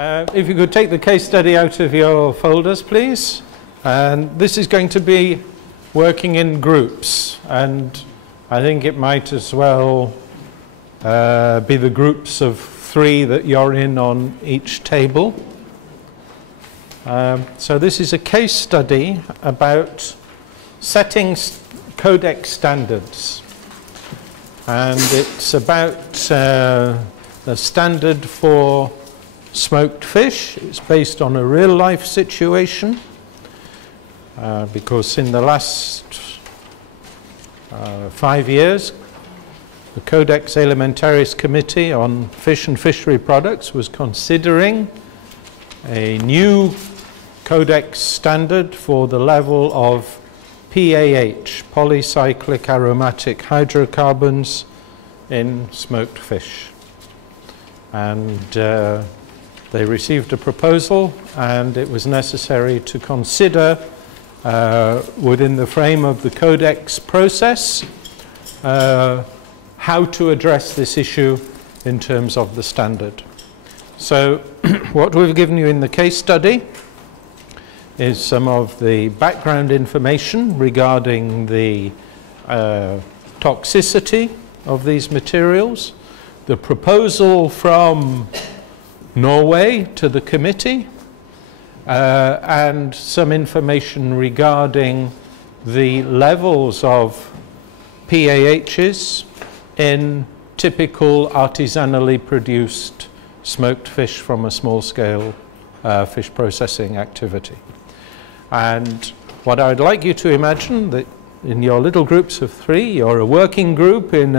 If you could take the case study out of your folders, please. And this is going to be working in groups, and I think it might as well be the groups of 3 that you're in on each table. So this is a case study about setting codex standards, and it's about the standard for smoked fish. It's based on a real-life situation because in the last 5 years, the Codex Alimentarius Committee on Fish and Fishery Products was considering a new codex standard for the level of PAH, polycyclic aromatic hydrocarbons, in smoked fish. And they received a proposal, and it was necessary to consider within the frame of the codex process how to address this issue in terms of the standard. So what we've given you in the case study is some of the background information regarding the toxicity of these materials, the proposal from Norway to the committee, and some information regarding the levels of PAHs in typical artisanally produced smoked fish from a small-scale fish processing activity. And what I'd like you to imagine, that in your little groups of 3, you're a working group in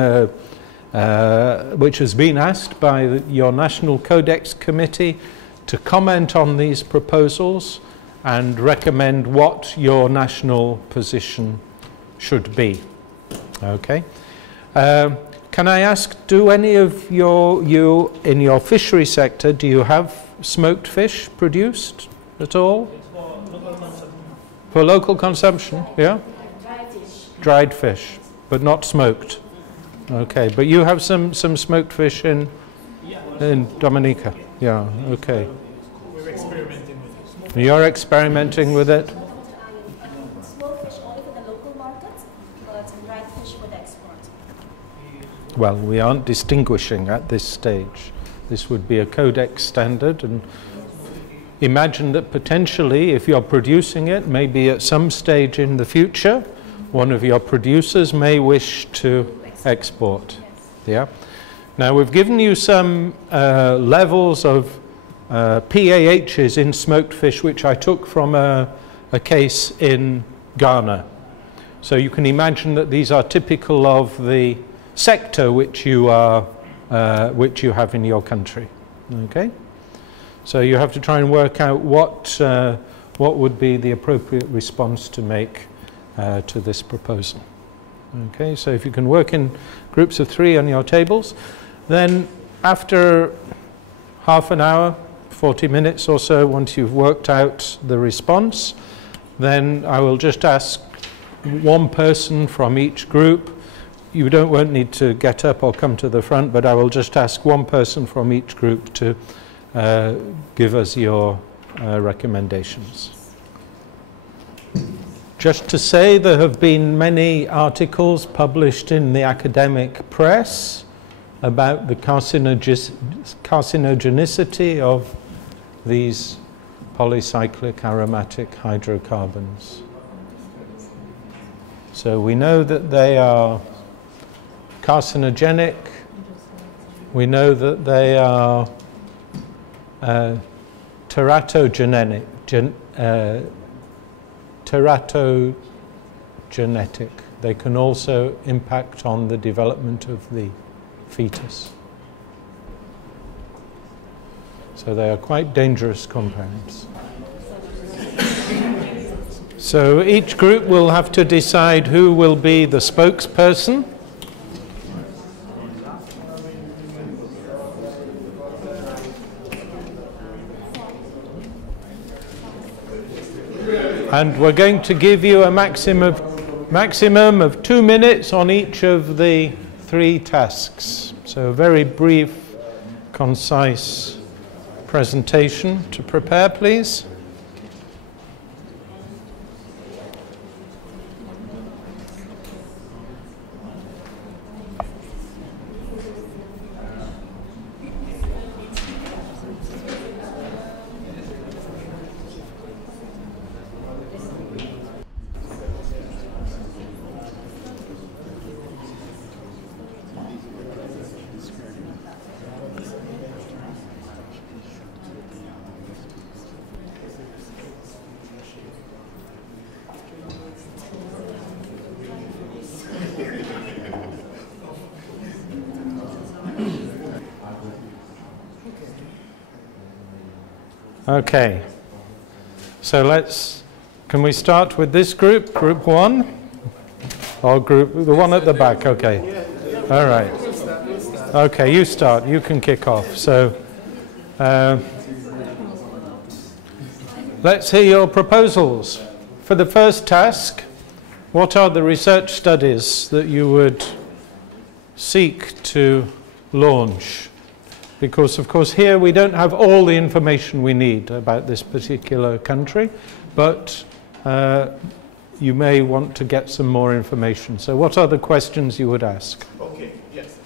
which has been asked by your National Codex Committee to comment on these proposals and recommend what your national position should be. Okay. Can I ask, do any of you in your fishery sector, do you have smoked fish produced at all? For local consumption, yeah? Dried fish. Dried fish, but not smoked. Okay, but you have some smoked fish in Dominica. Yeah, okay. We're experimenting with it. You're experimenting with it? Smoked fish only for the local markets, but dried fish for the export. Well, we aren't distinguishing at this stage. This would be a codex standard, and imagine that potentially, if you're producing it, maybe at some stage in the future, one of your producers may wish to export. Yeah. Now, we've given you some levels of PAHs in smoked fish, which I took from a case in Ghana. So you can imagine that these are typical of the sector which you have in your country. Okay. So you have to try and work out what would be the appropriate response to make to this proposal. Okay, so if you can work in groups of 3 on your tables, then after half an hour, 40 minutes or so, once you've worked out the response, then I will just ask one person from each group. You won't need to get up or come to the front, but I will just ask one person from each group to give us your recommendations. Just to say, there have been many articles published in the academic press about the carcinogenicity of these polycyclic aromatic hydrocarbons. So we know that they are carcinogenic. We know that they are teratogenic. Teratogenetic. They can also impact on the development of the fetus. So they are quite dangerous compounds. So each group will have to decide who will be the spokesperson. And we're going to give you a maximum of 2 minutes on each of the 3 tasks. So very brief, concise presentation to prepare, please. Okay, so can we start with this group, group 1? Or the one at the back, okay. All right. Okay, you start, you can kick off. So, let's hear your proposals. For the first task, what are the research studies that you would seek to launch? Because, of course, here we don't have all the information we need about this particular country, but you may want to get some more information. So what are the questions you would ask? Okay, yes.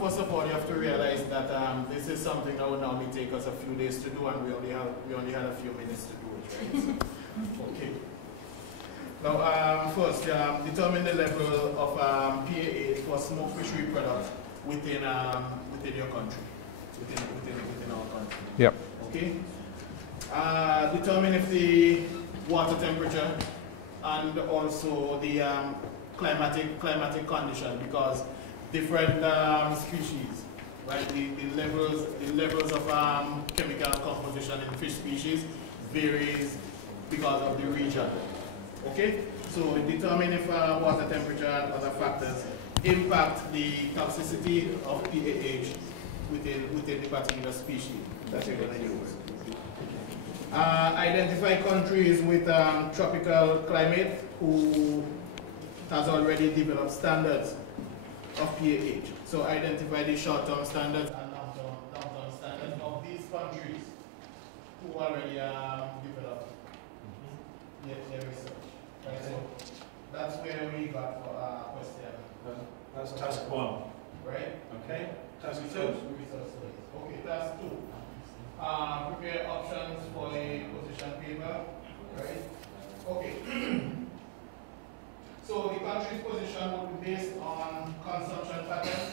First of all, you have to realize that this is something that would normally take us a few days to do, and we only had a few minutes to do it, right? Okay. Now, first, determine the level of PAH for smoke fishery products within your country. Within our country. Yep. Okay. Determine if the water temperature and also the climatic condition, because different species, right? The levels of chemical composition in fish species varies because of the region. Okay. So determine if water temperature and other factors impact the toxicity of PAH within the particular species that you're going to use. Identify countries with tropical climate who has already developed standards of PAH. So identify the short-term standards and long-term standards of these countries who already developed their research. Right? So that's where we got for our question. That's task 1. Right? Okay. Task 2. Okay, task 2. Prepare options for a position paper. Right? Okay. So the country's position would be based on consumption patterns,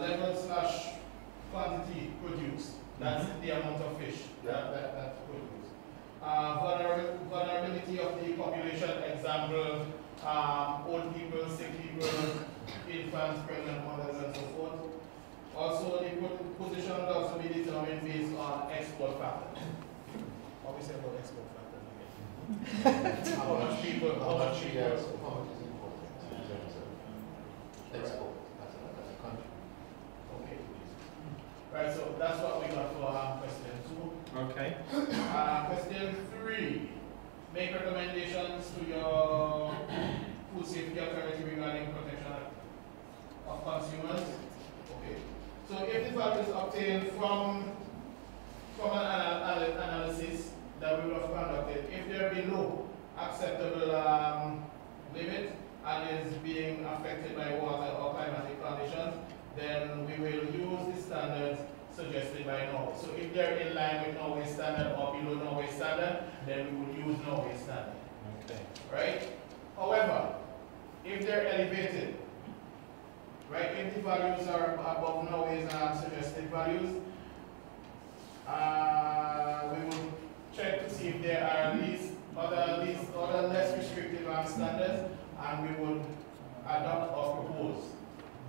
level/quantity produced. That's the amount of fish that's produced. Vulnerability of the population, example, old people, sick people, infants, pregnant mothers, and so forth. Also, the position would also be determined based on export factors. What we say about export factors again? How much is important export as a country? Okay. Right, so that's what we got for question 2. Okay. Question 3. Make recommendations to your food safety authority regarding protection of consumers. Okay. So if the values obtained from an analysis that we will have conducted, if they're below acceptable limit and is being affected by water or climatic conditions, then we will use the standards suggested by Norway. So if they're in line with Norway standard or below Norway standard, then we will use Norway standard. Okay. Right? However, if they're elevated, right, if the values are above Norway's suggested values, we will check to see if there are other less restrictive standards, and we would adopt or propose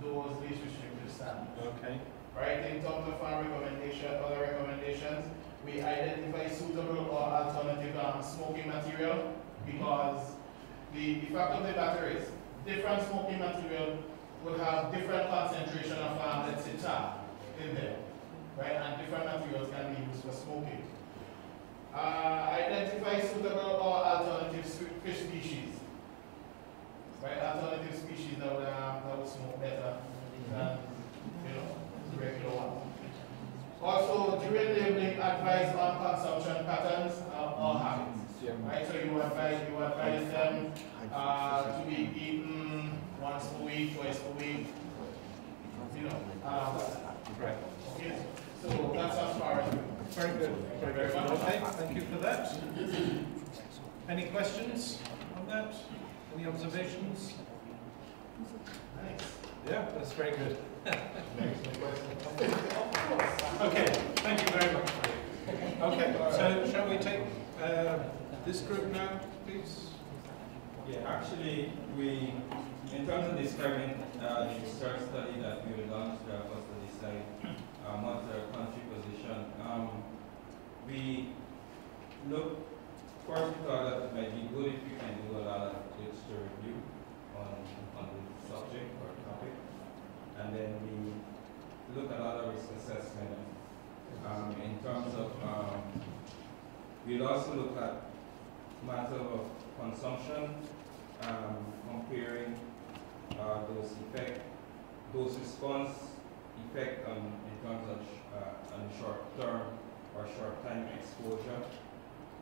those least restrictive standards. Okay. Right, in terms of other recommendations, we identify suitable or alternative smoking material, because the fact of the matter is, different smoking material will have different concentration of, let's say, tar in there, right? And different materials can be used for smoking. Identify suitable or alternative fish species, right? Alternative species that would smoke better than, the regular one. Also, Any questions on that? Any observations? Nice. Yeah, that's very good. Next question. Okay, thank you very much. Okay, so shall we take this group now, please? Yeah, actually, in terms of describing the research study that we will launch there for us to decide what's our country position, we first we thought that it might be good if we can do a lot of literature review on the subject or topic, and then we look at a lot of risk assessment in terms of, we'll also look at matter of consumption, comparing those response effect in terms of on short term or short time exposure.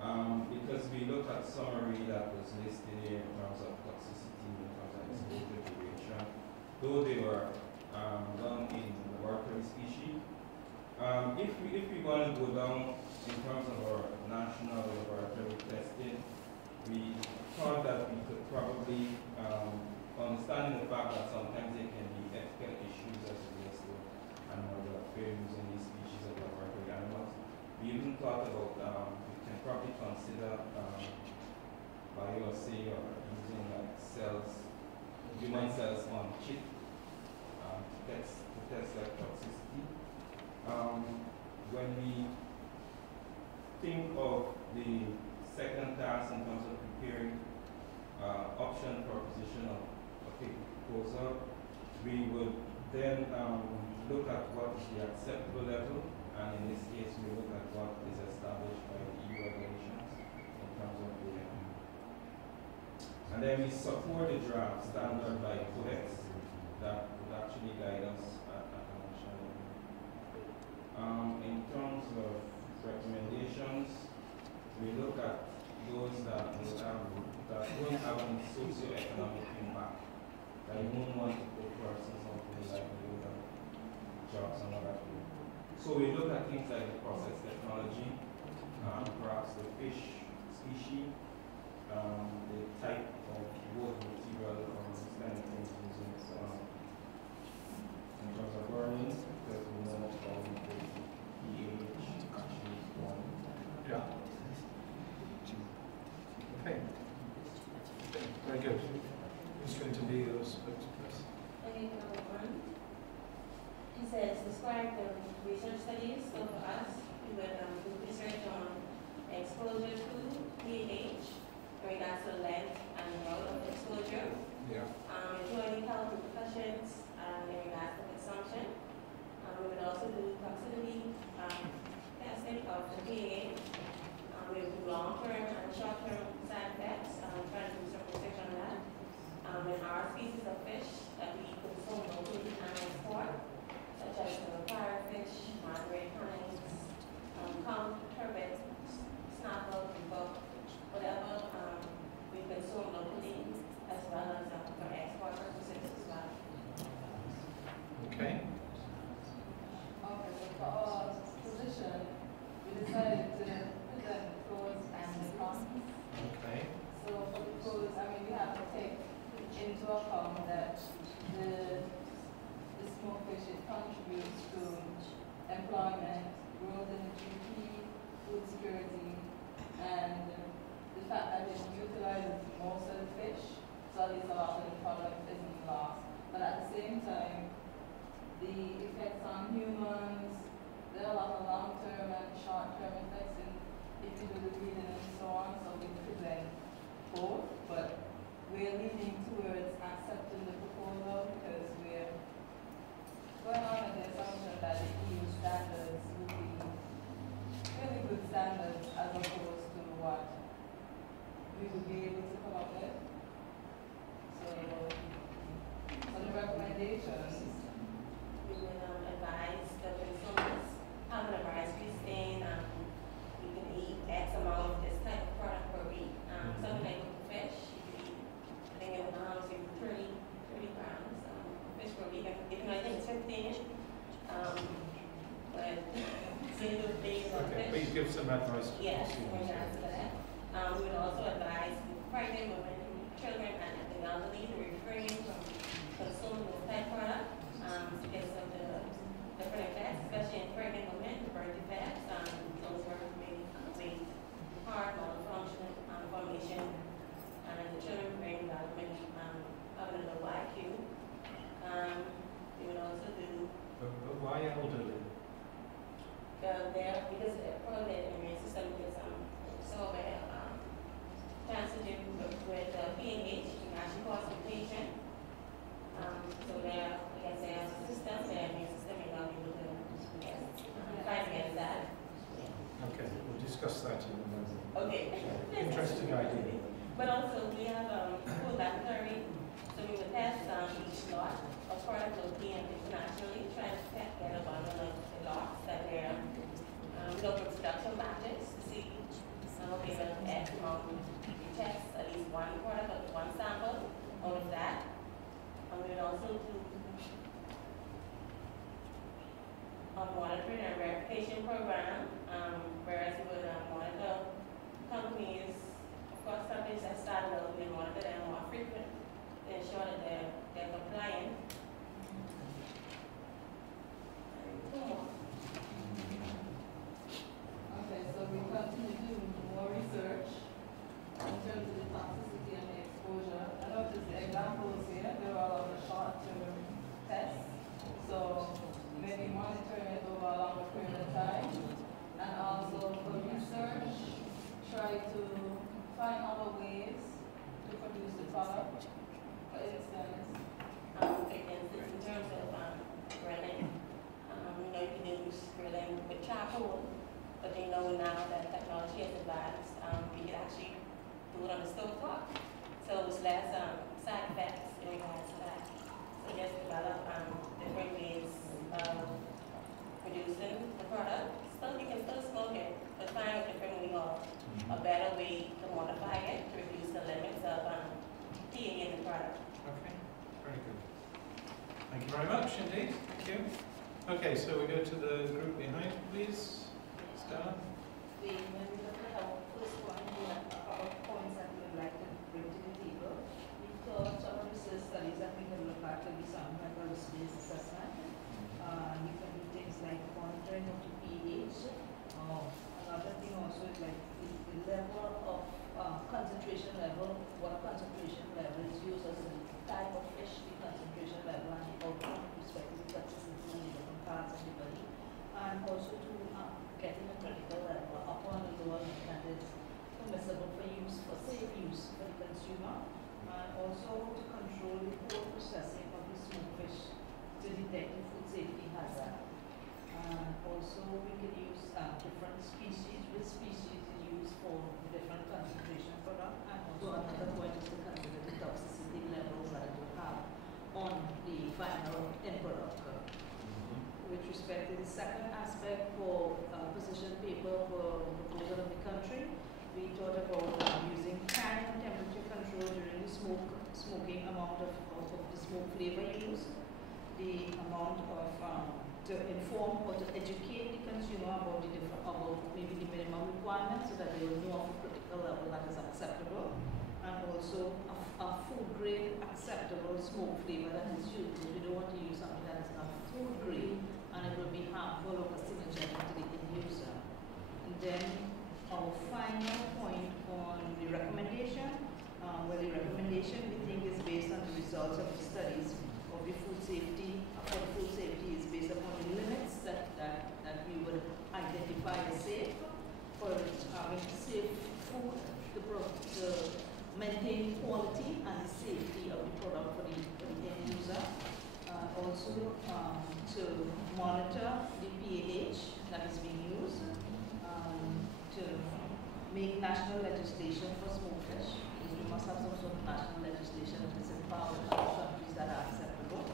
Because we look at summary that was listed here in terms of toxicity, in terms of exposure duration, though they were done in laboratory species. If we want to go down in terms of our national laboratory testing, we thought that we could probably, understanding the fact that sometimes there can be ethical issues as it relates to animal welfare using these species of laboratory animals. We even thought about we can probably consider biopsy or using like cells, human cells on chip to test like toxicity. When we think of the second task in terms of preparing option for position of a proposal, we would then look at what is the acceptable level, and in this case we look at what is established by the EU regulations in terms of the and then we support the draft standard by codex that would actually guide us at a national level. In terms of recommendations, we look at those that don't have any socio-economic impact, that you won't want to put persons on the livelihood or jobs and all that. So we look at things like the process technology, perhaps the fish species, the type of wood material or this kind of things using in terms of burning, because we know how the pH actually is formed. Yeah. Okay. Very good. Who's going to be your spokesperson? Okay, number one. He says, describe the research studies. So for us, we would do research on exposure to pH, in regards to length and route of exposure. Yeah. Joining health repercussions in regards to consumption. We would also do toxicity testing of the pH. We would do long-term and short-term side effects. Try to do some research on that. In our species of fish that we consume locally and export, such as the parrotfish, margaret kinds, conch, turbot, snapple, buck, whatever we consume locally, as well as for export purposes as well. Okay. Okay, so for our position, we decided to present the pros and the cons. Okay. So for the pros, I mean, we have to take into account that the smoked fish, it contributes to employment, growth in the GDP, food security, and the fact that it utilizes most of the fish, so at least a lot of the product isn't lost. But at the same time, the effects on humans, there are a lot of long-term and short-term effects if you do the breeding and so on, so we present both, but we're leaning towards accepting the proposal because we're going on with the assumption that the EU standards would be really good standards as opposed to what we would be able to come up with. So, the recommendations. We would advise the consumers how to advisory stain. You can eat X amount of this type of product per week. Something like with the fish, you can eat, I think it was 30 grams fish per week. Even though I think it's 15, but single days of Okay, fish. please give some advice to Yes, in consumers. regards to that. We would also advise Thank you very much indeed. Thank you. Okay, so we go to the group behind, please. Stella. When we look at our first one, we have a couple of points that we would like to bring to the table. We thought some of the research studies that we can look at could be something like a risk-based assessment. You can do things like monitoring of the pH. Another thing also is like the level of concentration level, what concentration level is used as a type of fish, the concentration level, and the outcome with respect to the toxicity in different parts of the body. And also to getting a critical level upon the lower limit that is permissible for use, for safe use for the consumer. And also to control the whole processing of the smoked fish to detect the food safety hazard. And also we can use different species, which species is used for different concentration product. And also another point is to consider the toxicity levels that it will have on the final end product. With respect to the second aspect for position paper for proposal of the country, we thought about using time and temperature control during the smoking amount of the smoke flavor used, the amount of to inform or to educate the consumer about the different, about maybe the minimum requirements so that they will know of a critical level that is acceptable, and also a food grade acceptable smoke flavor that is used. We don't want to use something that is not food grade and it will be harmful or carcinogenic to the end user. And then our final point on the recommendation, well, the recommendation we think is based on the results of the studies of the food safety. For the food safety is based upon the limits that we would identify as safe for having safe food to maintain quality and the safety of the product for the end user. Also to monitor the pH that is being used, to make national legislation for smoked fish. We must have some sort of national legislation that is empowered other countries that are acceptable.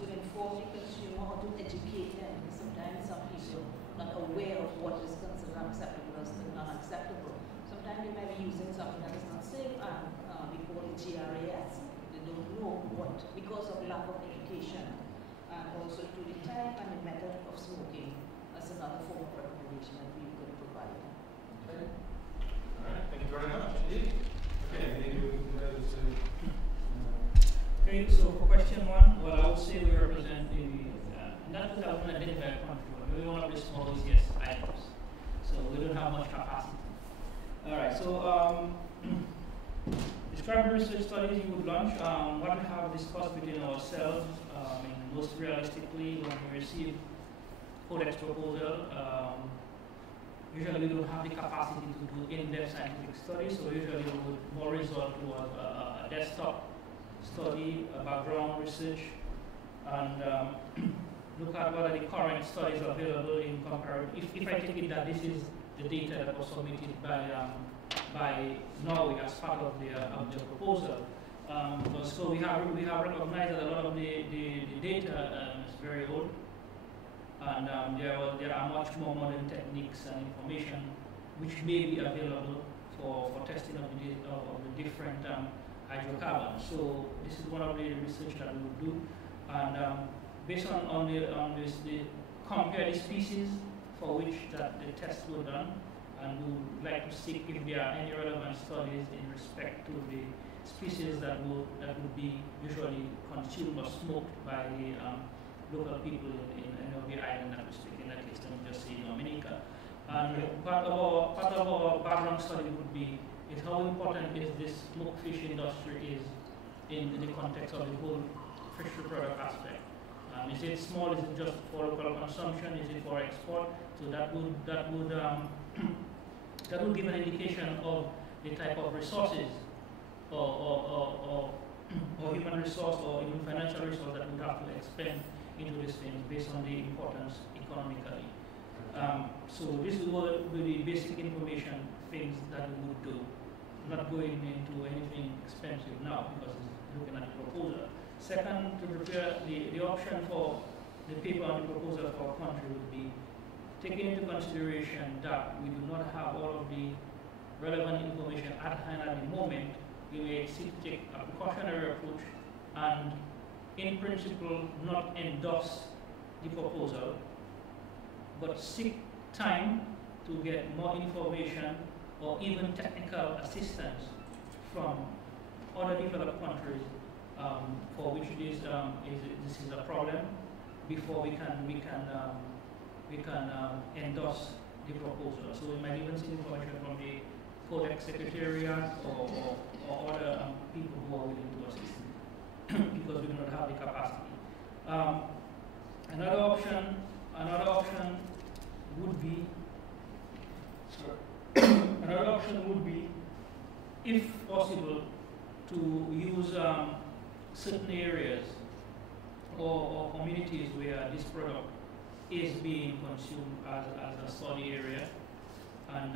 To inform the consumer or to educate them. Sometimes some people are not aware of what is considered acceptable as non-acceptable. Sometimes they might be using something that is not safe and we call it GRAS. They don't know what, because of lack of education. And also to the time and the method of smoking as another form of recommendation that we could provide. Okay. All right, thank you very much. Okay, maybe we can go to Okay, so for question one, well, I would say we represent the, not that I want to identify a country, but we want to be small easiest items. So we don't have much capacity. All right, so describe the research studies you would launch. What we have discussed between ourselves, most realistically, when we receive codex proposal, usually we don't have the capacity to do in-depth scientific studies, so usually we would more resort towards a desktop study, background research, and look at what are the current studies available in comparison. If I take it that this is the data that was submitted by Norway as part of the proposal, so we have recognized that a lot of the data is very old, and there are much more modern techniques and information which may be available for testing of the different hydrocarbons. So this is one of the research that we will do, and based on this, compare the species for which that the tests were done, and we would like to see if there are any relevant studies in respect to the species that would be usually consumed or smoked by the local people in any of the island that we speak. In that case, let me just say Dominica. And part of our background study would be is how important is this smoked fish industry is in the context of the whole fishery product aspect. Is it small? Is it just for local consumption? Is it for export? So that would give an indication of the type of resources or human resource or even financial resource that we have to expend into these things based on the importance economically. So this is what the basic information things that we would do. Not going into anything expensive now because it's looking at the proposal. Second, to prepare the option for the paper on the proposal for a country would be taking into consideration that we do not have all of the relevant information at hand at the moment. We may seek to take a precautionary approach and in principle, not endorse the proposal, but seek time to get more information or even technical assistance from other developed countries for which this is a problem before we can endorse the proposal. So we might even see information from the Codex Secretariat or other people who are willing to assist because we do not have the capacity. Another option would be, if possible, to use certain areas or communities where this product is being consumed as a study area, and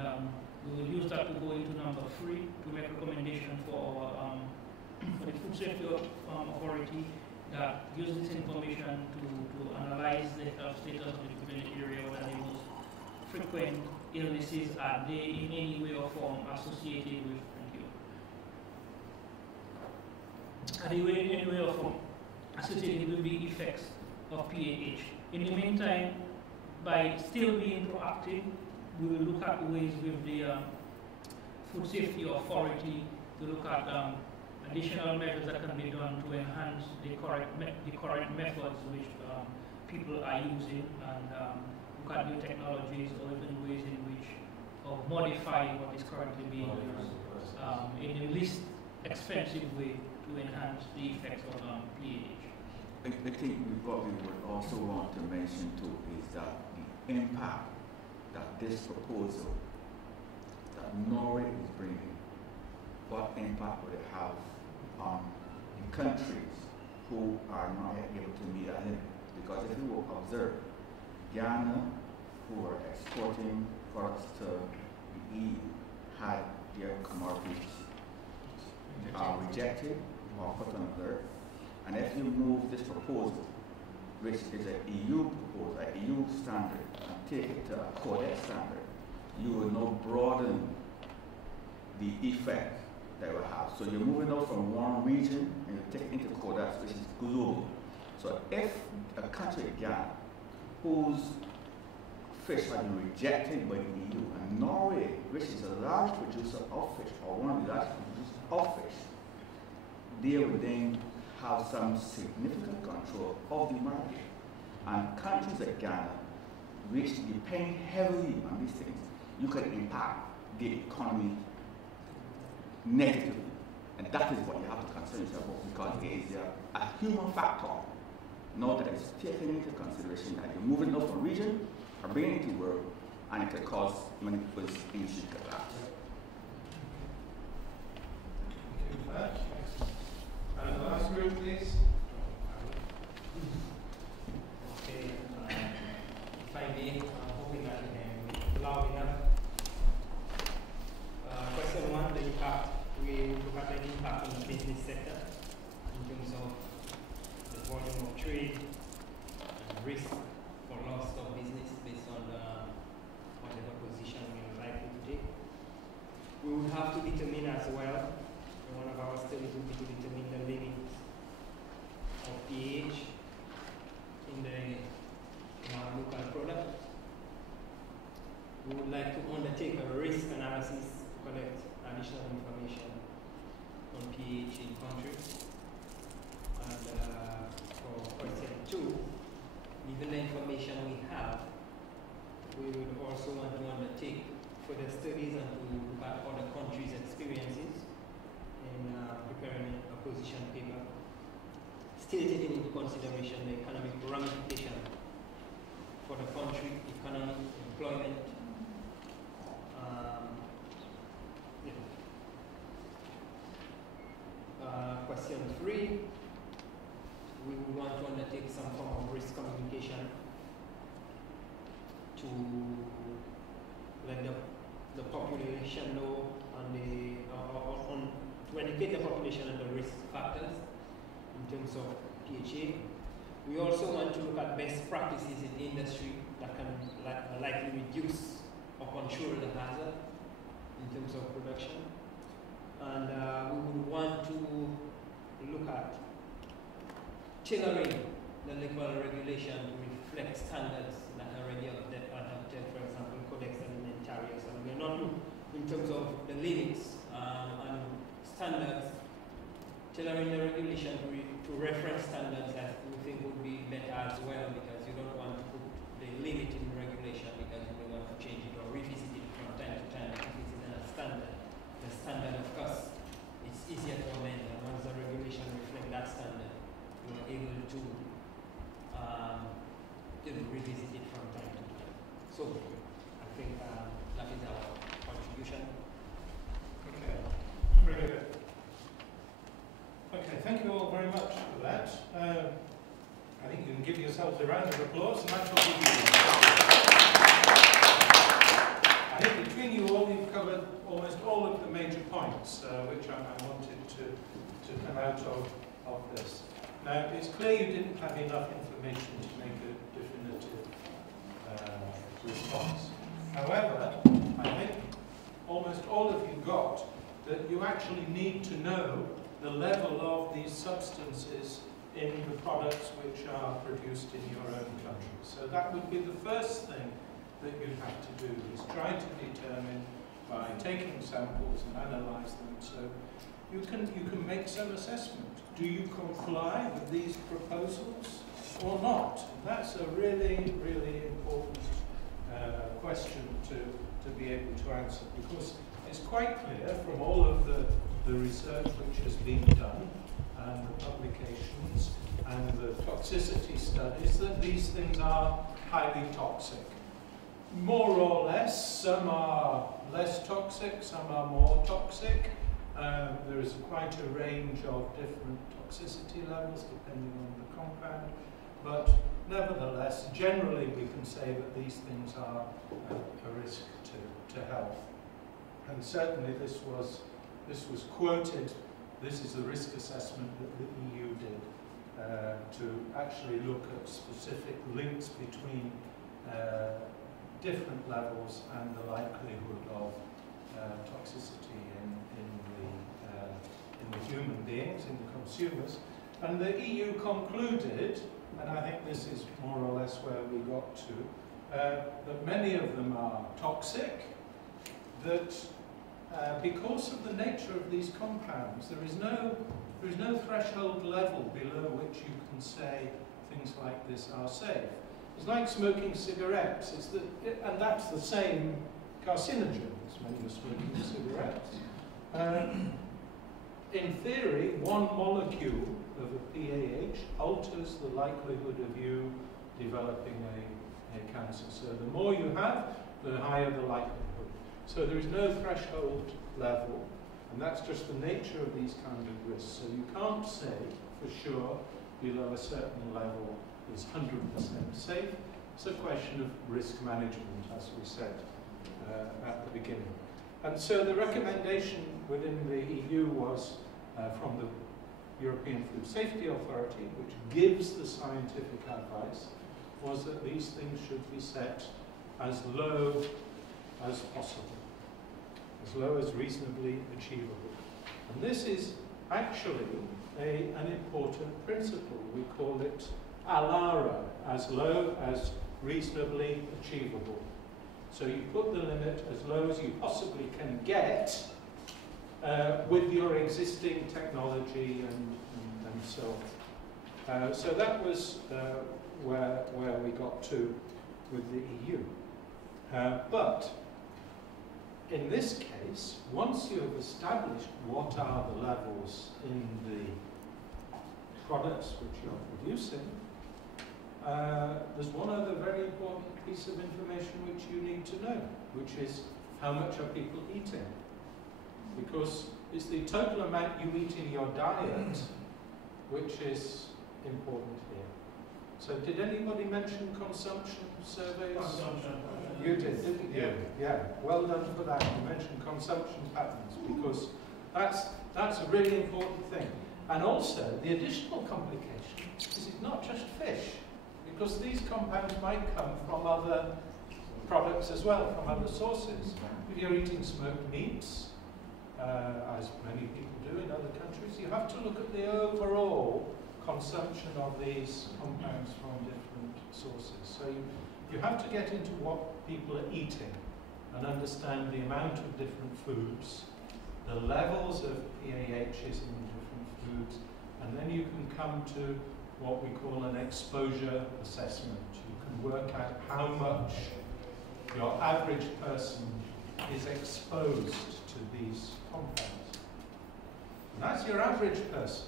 we will use that to go into number 3 to make recommendation for our for the Food Safety Authority that uses this information to analyze the status of the given area, whether the most frequent illnesses are they in any way or form associated with any way or form associated with the effects of PAH. In the meantime, by still being proactive, we will look at ways with the Food Safety Authority to look at additional measures that can be done to enhance the current methods which people are using, and look at new technologies or even ways in which of modifying what is currently being used in the least expensive way to enhance the effects of PAH. I think what we would also want to mention too is that the impact that this proposal that Norway is bringing, what impact would it have on the countries who are not yet able to meet that limit? Because if you will observe, Ghana, who are exporting products to the EU, had their commodities rejected or put on alert. And if you move this proposal, which is an EU proposal, an EU standard, and take it to a Codex standard, you will now broaden the effect that it will have. So you're moving out from one region and you take it into Codex, which is global. So if a country like Ghana, whose fish has been rejected by the EU, and Norway, which is a large producer of fish, or one of the largest producers of fish, they would then have some significant control of the market. And countries like Ghana, which depend heavily on these things, you can impact the economy negatively. And that is what you have to concern yourself about, because it is a human factor. Now that it's taken into consideration that you're moving out from region or bringing it to world, and it could cause manipulous industry collapse. Thank you very much. And the last group, please. Okay, if I may, I'm hoping that you can loud enough. Question 1, the impact. We look at the impact on the business sector in terms of the volume of trade and risk for loss of business based on whatever position we are likely to take. We would have to determine as well, one of our studies would be to determine the limit of pH in our local product. We would like to undertake a risk analysis to collect additional information on pH in country. And for question 2, given the information we have, we would also want to undertake further studies and to look at other countries' experiences in preparing a position paper, still taking into consideration the economic ramification for the country, economy, employment. Question 3, we would want to undertake some form of risk communication to let the population know to educate the population on the risk factors in terms of PHA. We also want to look at best practices in the industry that can likely reduce or control the hazard in terms of production. And we would want to look at tailoring the legal regulation to reflect standards that are already adopted, for example, Codex Alimentarius. And we're not in terms of the limits and standards, tailoring the regulation to reference standards that we think would be better as well, because you don't want to put the limit in regulation because you don't want to change it or revisit it from time to time if it isn't a standard. The standard, of course, it's easier to amend, and once the regulation reflects that standard, you are able to revisit it from time to time. So I think that is our contribution. Okay, very good. Okay, thank you all very much for that. I think you can give yourselves a round of applause, and I shall give you one. I think between you all, you've covered almost all of the major points which I wanted to come out of this. Now, it's clear you didn't have enough information to make a definitive response. However, I think almost all of you got that you actually need to know the level of these substances in the products which are produced in your own country. So that would be the first thing that you'd have to do, is try to determine by taking samples and analyze them, so you can make some assessment. Do you comply with these proposals or not? And that's a really, really important question to be able to answer, because it's quite clear from all of the research which has been done and the publications and the toxicity studies that these things are highly toxic. More or less, some are less toxic, some are more toxic. There is quite a range of different toxicity levels depending on the compound, but nevertheless, generally we can say that these things are a risk to health. And certainly this was quoted. This is the risk assessment that the EU did to actually look at specific links between different levels and the likelihood of toxicity in the human beings, in the consumers. And the EU concluded, and I think this is more or less where we got to, that many of them are toxic, that because of the nature of these compounds, there is no threshold level below which you can say things like this are safe. It's like smoking cigarettes, and that's the same carcinogens when you're smoking cigarettes. In theory, one molecule of a PAH alters the likelihood of you developing a cancer. So the more you have, the higher the likelihood. So there is no threshold level, and that's just the nature of these kind of risks. So you can't say for sure below a certain level is 100% safe. It's a question of risk management, as we said at the beginning. And so the recommendation within the EU was from the European Food Safety Authority, which gives the scientific advice, was that these things should be set as low as possible, as low as reasonably achievable. And this is actually an important principle. We call it ALARA, as low as reasonably achievable. So you put the limit as low as you possibly can get with your existing technology and so on. So that was where we got to with the EU. But in this case, once you have established what are the levels in the products which you're producing, there's one other very important piece of information which you need to know, which is how much are people eating? Because it's the total amount you eat in your diet which is important here. So did anybody mention consumption surveys? Consumption. You did, didn't you? Yeah. Well done for that. You mentioned consumption patterns, because that's a really important thing. And also, the additional complication is it's not just fish, because these compounds might come from other products as well, from other sources. If you're eating smoked meats, as many people do in other countries, you have to look at the overall consumption of these compounds from different sources. So you have to get into what people are eating and understand the amount of different foods, the levels of PAHs in different foods, and then you can come to what we call an exposure assessment. You can work out how much your average person is exposed to these compounds. And that's your average person.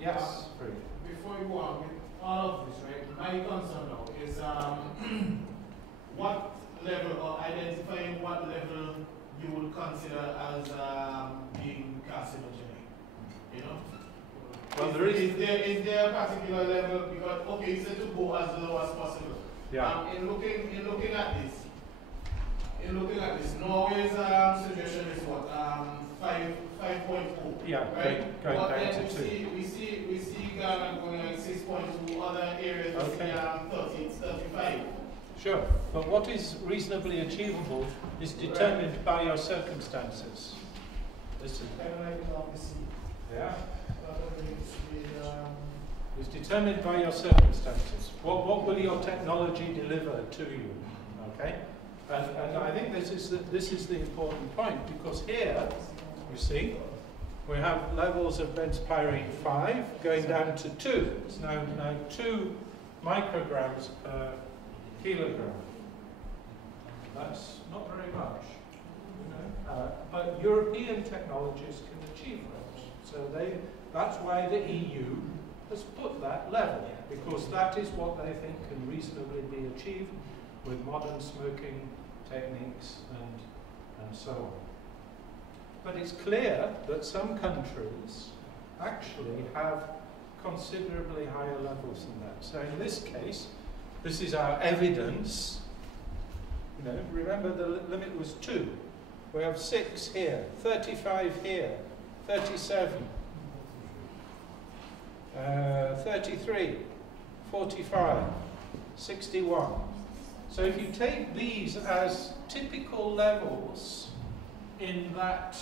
Yes, Fred. Before you go on with all of this, right, my concern now is what level, or identifying what level you would consider as being carcinogenic, you know? Well, is there a particular level, because, okay, you said to go as low as possible. Yeah. In looking at this, Norway's suggestion is what, 5.0. Yeah, right? going But down then to 2. we see Ghana going like 6.2, other areas we Okay. see 35. Sure, but what is reasonably achievable is determined by your circumstances. Listen. Yeah. It's determined by your circumstances. What will your technology deliver to you? Okay, and I think this is the important point, because here, you see, we have levels of benzpyrene 5 going down to 2. It's now 2 micrograms per kilogram. That's not very much, you know? But European technologies can achieve that. So that's why the EU has put that level, because that is what they think can reasonably be achieved with modern smoking techniques and so on. But it's clear that some countries actually have considerably higher levels than that. So in this case, this is our evidence. You know, remember the limit was 2. We have 6 here, 35 here, 37, 33, 45, 61. So if you take these as typical levels in that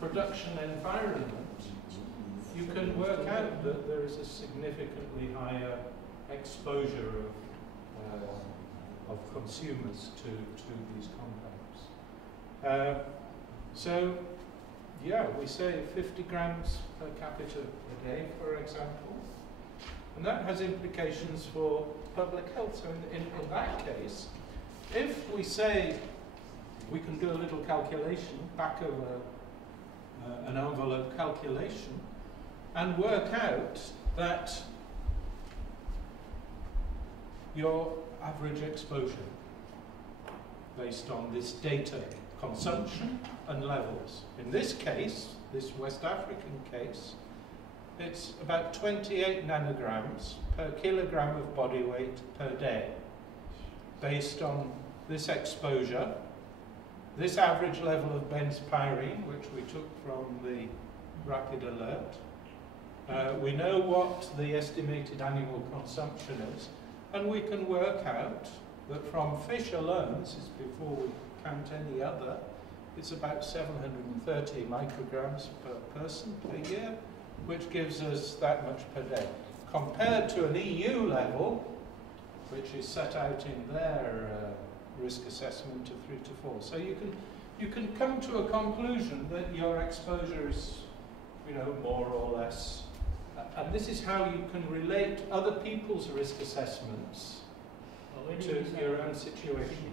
production environment, you can work out that there is a significantly higher exposure of consumers to these compounds. So, yeah, we say 50 grams per capita a day, for example, and that has implications for public health. So in that case, if we say we can do a little calculation, back of an envelope calculation, and work out that your average exposure based on this data, consumption and levels. In this case, this West African case, it's about 28 nanograms per kilogram of body weight per day based on this exposure, this average level of benzpyrene, which we took from the rapid alert. We know what the estimated annual consumption is, and we can work out that from fish alone, this is before we count any other, it's about 730 micrograms per person per year, which gives us that much per day. Compared to an EU level, which is set out in their risk assessment of 3 to 4. So you can come to a conclusion that your exposure is, you know, more or less. And this is how you can relate other people's risk assessments to your own situation.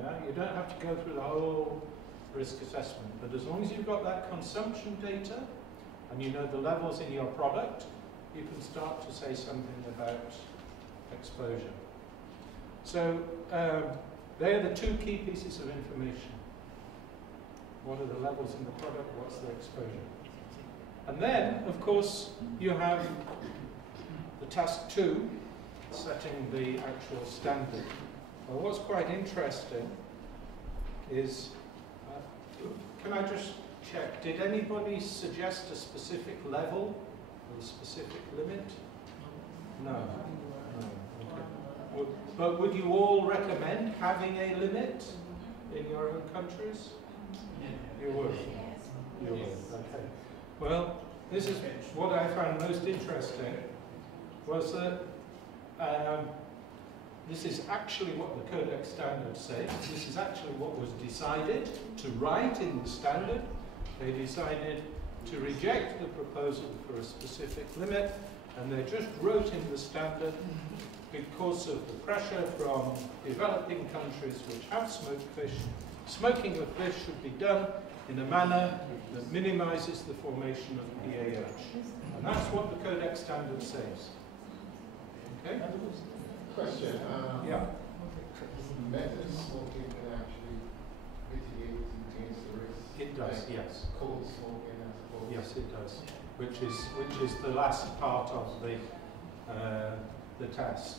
Yeah, you don't have to go through the whole risk assessment, but as long as you've got that consumption data and you know the levels in your product, you can start to say something about exposure. So they are the 2 key pieces of information. What are the levels in the product? What's the exposure? And then, of course, you have the task 2, setting the actual standard. Well, what's quite interesting is, can I just check, did anybody suggest a specific level or a specific limit? No. Okay. But would you all recommend having a limit in your own countries? You would? You would, okay. Well, this is what I found most interesting, was that this is actually what the Codex standard says. This is actually what was decided to write in the standard. They decided to reject the proposal for a specific limit, and they just wrote in the standard because of the pressure from developing countries which have smoked fish. Smoking of fish should be done in a manner that minimizes the formation of PAH. And that's what the Codex standard says. Okay? Question. Yeah. Method smoking can actually mitigate against the risk. It does, like yes. Cold smoking, I suppose. Yes, it does. Which is the last part of the task.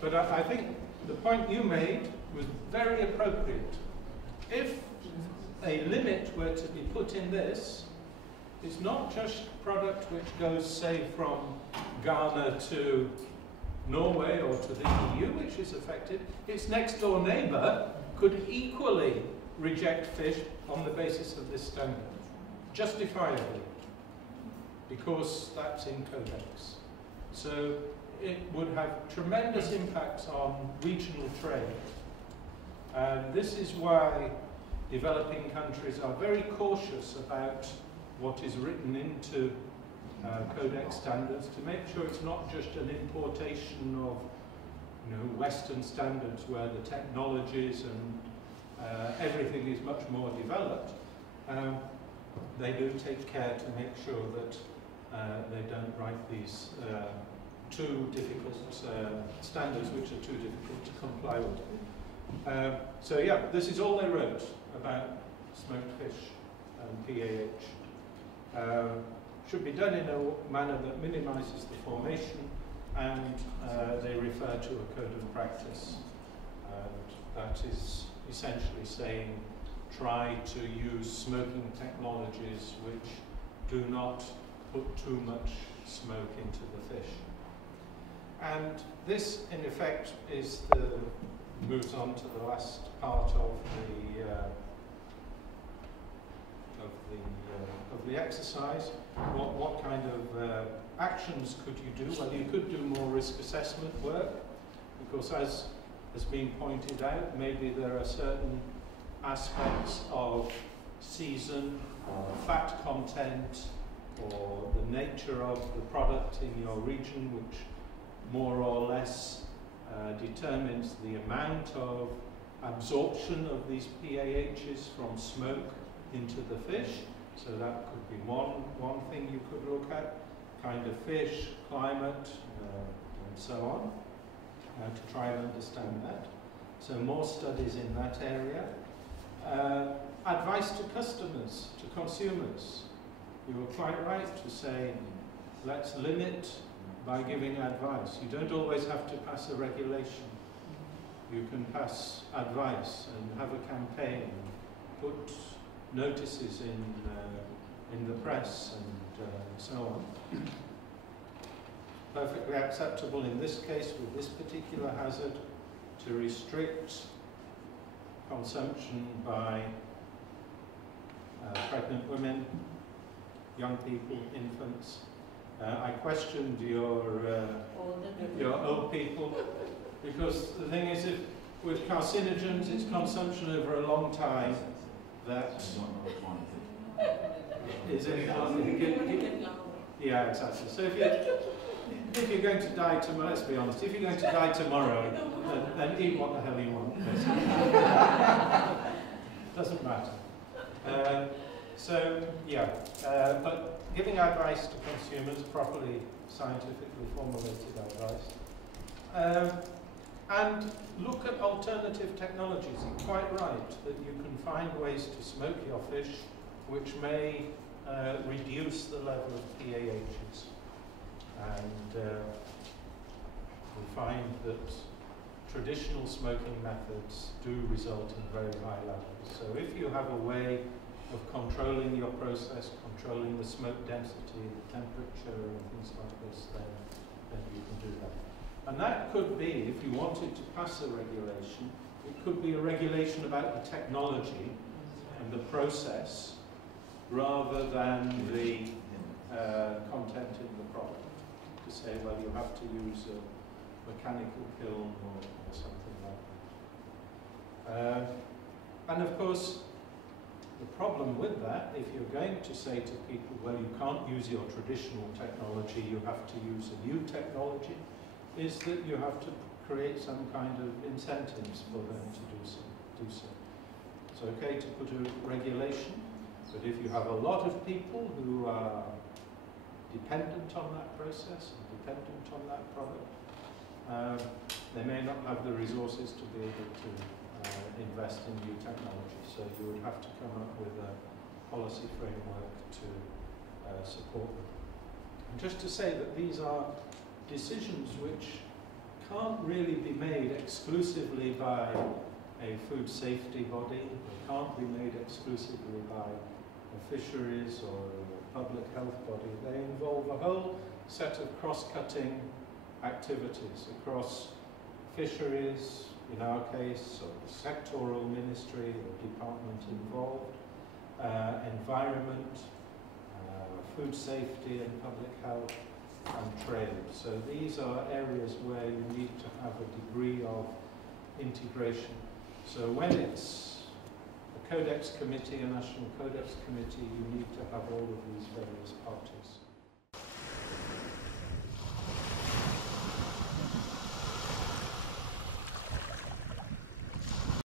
But I think the point you made was very appropriate. If a limit were to be put in this, it's not just product which goes, say, from Ghana to Norway or to the EU, which is affected. Its next door neighbour could equally reject fish on the basis of this standard, justifiably, because that's in Codex. So it would have tremendous impacts on regional trade. And this is why developing countries are very cautious about what is written into Codex standards, to make sure it's not just an importation of Western standards where the technologies and everything is much more developed. They do take care to make sure that they don't write these too difficult standards which are too difficult to comply with. So yeah, this is all they wrote about smoked fish and PAH. Should be done in a manner that minimizes the formation, and they refer to a code of practice. And that is essentially saying try to use smoking technologies which do not put too much smoke into the fish. And this, in effect, moves on to the last part of the exercise. What kind of actions could you do? Well, you could do more risk assessment work, because as has been pointed out, maybe there are certain aspects of season or fat content or the nature of the product in your region which more or less determines the amount of absorption of these PAHs from smoke into the fish. So that could be one thing you could look at, kind of fish, climate, and so on, to try and understand that. So more studies in that area. Advice to customers, to consumers. You were quite right to say, let's limit by giving advice. You don't always have to pass a regulation. You can pass advice and have a campaign, put notices in the press and so on. Perfectly acceptable in this case with this particular hazard to restrict consumption by pregnant women, young people, infants. I questioned your old people, because the thing is, if with carcinogens, it's consumption over a long time that is it. Yeah, exactly. So if you're going to die tomorrow, let's be honest, if you're going to die tomorrow, then eat what the hell you want. Doesn't matter. So yeah, but giving advice to consumers, properly scientifically formulated advice, and look at alternative technologies. You're quite right that you can find ways to smoke your fish which may reduce the level of PAHs. And we find that traditional smoking methods do result in very high levels. So if you have a way of controlling your process, controlling the smoke density, the temperature and things like this, then you can do that. And that could be, if you wanted to pass a regulation, it could be a regulation about the technology and the process rather than the content in the product. To say, well, you have to use a mechanical kiln or something like that. And of course, the problem with that, if you're going to say to people, well, you can't use your traditional technology, you have to use a new technology, is that you have to create some kind of incentives for them to do so. It's okay to put a regulation, but if you have a lot of people who are dependent on that process and dependent on that product, they may not have the resources to be able to invest in new technology. So you would have to come up with a policy framework to support them. And just to say that these are decisions which can't really be made exclusively by a food safety body. They can't be made exclusively by a fisheries or a public health body. They involve a whole set of cross-cutting activities across fisheries, in our case, or the sectoral ministry or department involved, environment, food safety and public health, and trade. So these are areas where you need to have a degree of integration. So when it's a Codex committee, a national Codex committee, you need to have all of these various parties.